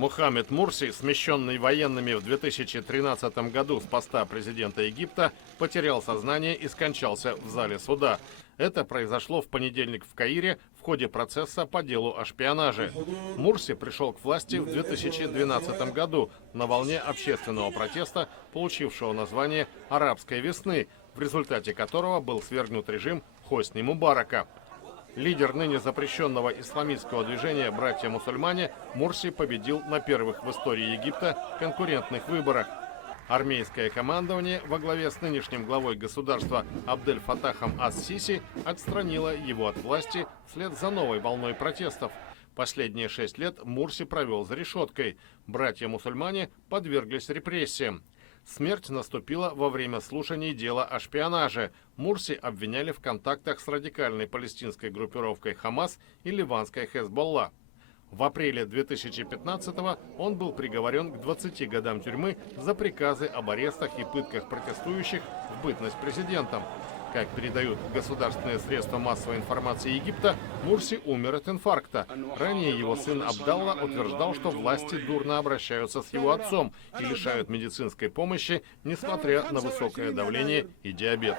Мухаммед Мурси, смещенный военными в 2013 году с поста президента Египта, потерял сознание и скончался в зале суда. Это произошло в понедельник в Каире в ходе процесса по делу о шпионаже. Мурси пришел к власти в 2012 году на волне общественного протеста, получившего название «Арабской весны», в результате которого был свергнут режим Хосни Мубарака. Лидер ныне запрещенного исламистского движения «Братья-мусульмане» Мурси победил на первых в истории Египта конкурентных выборах. Армейское командование во главе с нынешним главой государства Абдель-Фатахом ас-Сиси отстранило его от власти вслед за новой волной протестов. Последние 6 лет Мурси провел за решеткой. Братья-мусульмане подверглись репрессиям. Смерть наступила во время слушаний дела о шпионаже. Мурси обвиняли в контактах с радикальной палестинской группировкой «Хамас» и ливанской «Хезболла». В апреле 2015-го он был приговорен к 20 годам тюрьмы за приказы об арестах и пытках протестующих в бытность президентом. Как передают государственные средства массовой информации Египта, Мурси умер от инфаркта. Ранее его сын Абдалла утверждал, что власти дурно обращаются с его отцом и лишают медицинской помощи, несмотря на высокое давление и диабет.